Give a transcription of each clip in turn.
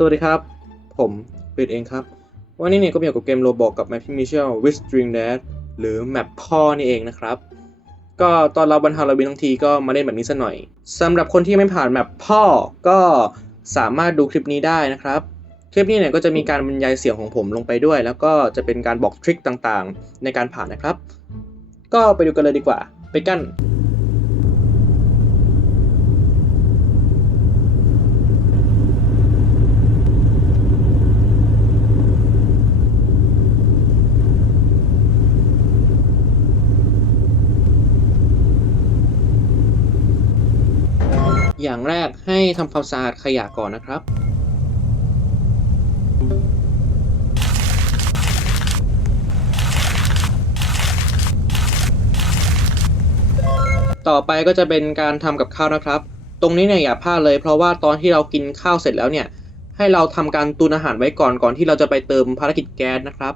สวัสดีครับ ผมเป็ดเองครับ วันนี้เนี่ยก็มียู่กับเกมโรบอกกับ Map Michel with String Dad หรือแมปพ่อนี่เองนะครับ ก็ตอนเราบรรทาราวินทั้งทีก็มาเล่นแบบนี้ซะหน่อยสำหรับคนที่ไม่ผ่านแมปพ่อก็สามารถดูคลิปนี้ได้นะครับ คลิปนี้เนี่ยก็จะมีการบรรยายเสียงของผมลงไปด้วย แล้วก็จะเป็นการบอกทริคต่างๆ ในการผ่านนะครับ ก็ไปดูกันเลยดีกว่า ไปกัน อย่างแรกให้ทำความสะอาดขยะก่อนนะครับ ต่อไปก็จะเป็นการทำกับข้าวนะครับ ตรงนี้เนี่ยอย่าพลาดเลย เพราะว่าตอนที่เรากินข้าวเสร็จแล้วเนี่ย ให้เราทำการตุนอาหารไว้ก่อนก่อนที่เราจะไปเติมภารกิจแก๊สนะครับ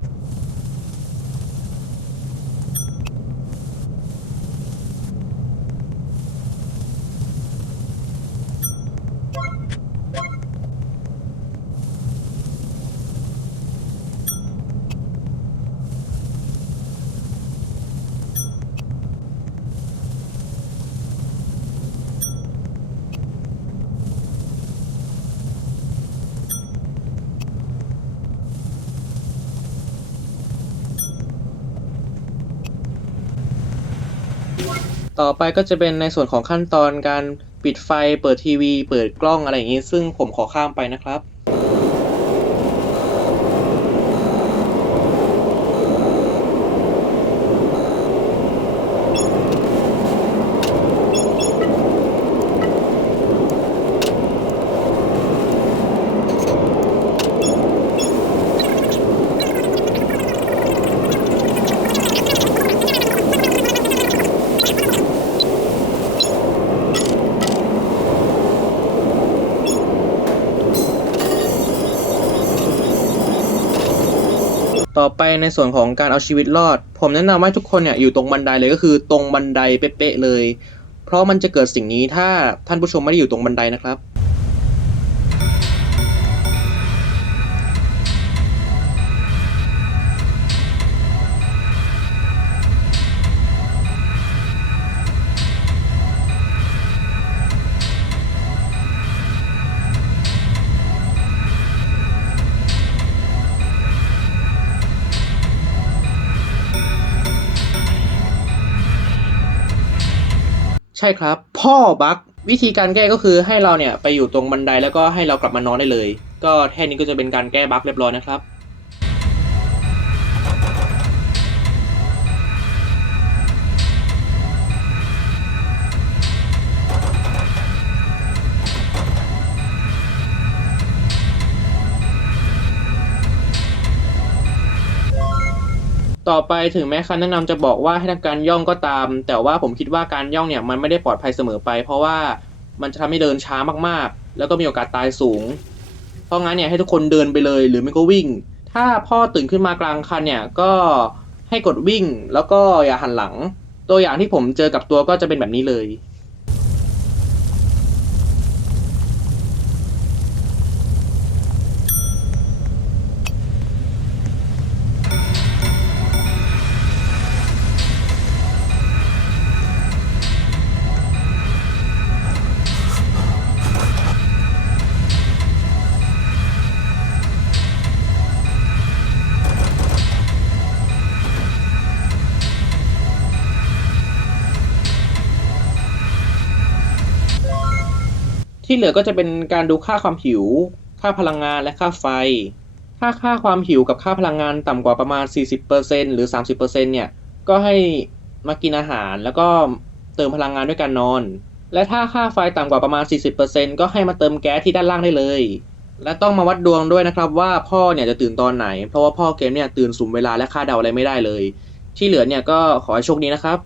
ต่อไปก็จะเป็นในส่วนของขั้นตอนการปิดไฟเปิดทีวี เปิดกล้องอะไรอย่างนี้ ซึ่งผมขอข้ามไปนะครับ ต่อไปในส่วนของการเอาชีวิตรอด ผมแนะนำว่าทุกคนเนี่ยอยู่ตรงบันไดเลยก็คือตรงบันไดเป๊ะๆเลย เพราะมันจะเกิดสิ่งนี้ถ้าท่านผู้ชมไม่ได้อยู่ตรงบันไดนะครับ ช่ครับ พ่อบั๊กวิธีการแก้ก็คือให้เราเนี่ยไปอยู่ตรงบันไดแล้วก็ให้เรากลับมานอนได้เลย ก็แค่นี้ก็จะเป็นการแก้บั๊กเรียบร้อยนะครับ ต่อไปถึงแม้คำแนะนำจะบอกว่าให้ทำการย่องก็ตาม แต่ว่าผมคิดว่าการย่องเนี่ยมันไม่ได้ปลอดภัยเสมอไป เพราะว่ามันจะทำให้เดินช้ามากๆ แล้วก็มีโอกาสตายสูง เพราะงั้นเนี่ยให้ทุกคนเดินไปเลยหรือไม่ก็วิ่ง ถ้าพ่อตื่นขึ้นมากลางคันเนี่ยก็ให้กดวิ่งแล้วก็อย่าหันหลัง ตัวอย่างที่ผมเจอกับตัวก็จะเป็นแบบนี้เลย ที่เหลือก็จะเป็นการดูค่าความหิว ค่าพลังงานและค่าไฟ ถ้าค่าความหิวกับค่าพลังงานต่ำกว่าประมาณ 40%หรือ 30%เนี่ย ก็ให้มากินอาหารแล้วก็เติมพลังงานด้วยการนอน และถ้าค่าไฟต่ำกว่าประมาณ 40%ก็ให้มาเติมแก๊สที่ด้านล่างได้เลย และต้องมาวัดดวงด้วยนะครับว่าพ่อเนี่ยจะตื่นตอนไหน เพราะว่าพ่อเกมเนี่ยตื่นสุ่มเวลาและคาดเดาอะไรไม่ได้เลย ที่เหลือเนี่ยก็ขอให้โชคดีนะครับ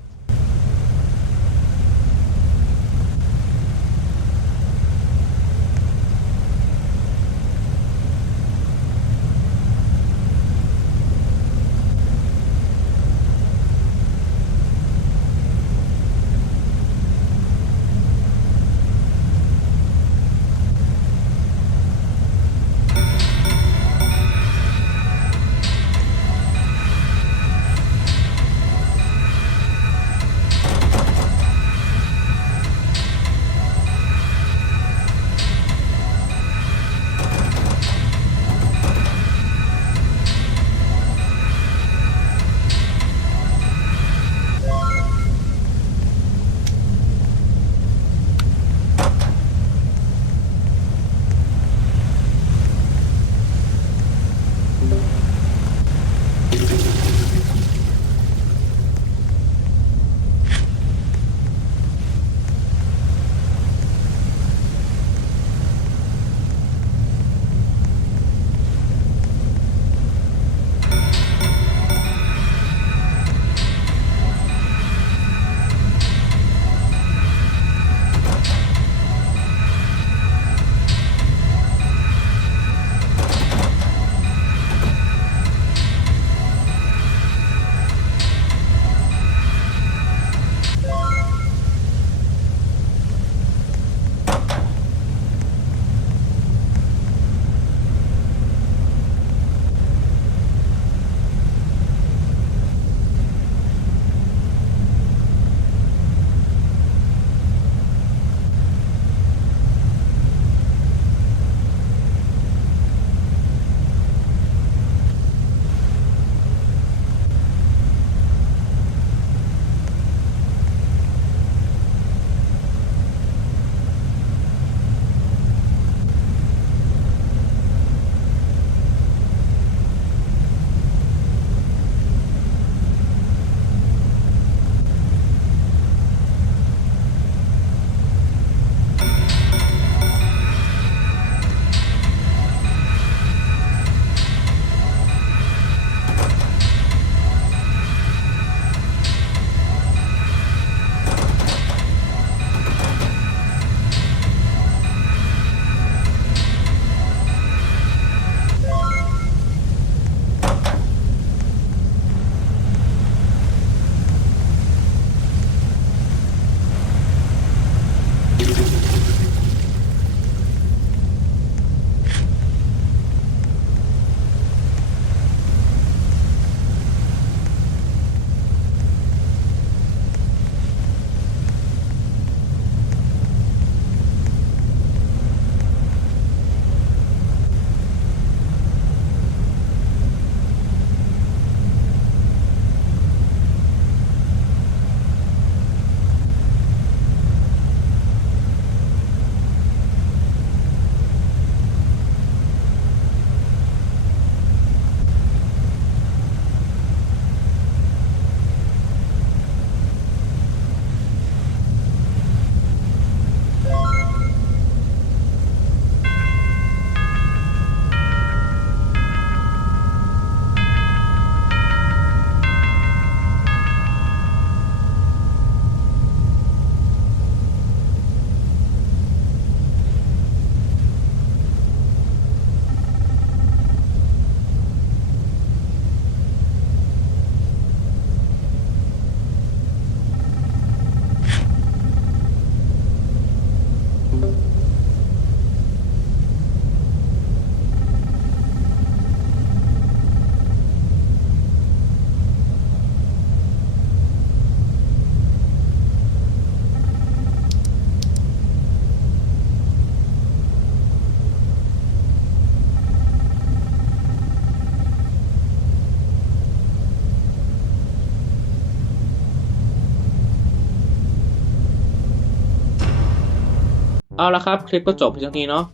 เอาละครับคลิปก็จบเพียงเท่านี้เนาะ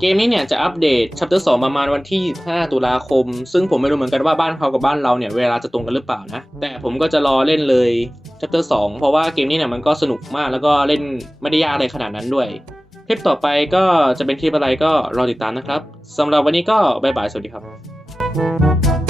เกมนี้เนี่ยจะอัปเดต chapter 2ประมาณวันที่25ตุลาคม ซึ่งผมไม่รู้เหมือนกันว่าบ้านเขากับบ้านเราเนี่ยเวลาจะตรงกันหรือเปล่านะ แต่ผมก็จะรอเล่นเลย chapter 2เพราะว่าเกมนี้เนี่ยมันก็สนุกมากแล้วก็เล่นไม่ได้ยากเลยขนาดนั้นด้วย คลิปต่อไปก็จะเป็นคลิปอะไรก็รอติดตามนะครับสำหรับวันนี้ก็บ๊ายบายสวัสดีครับ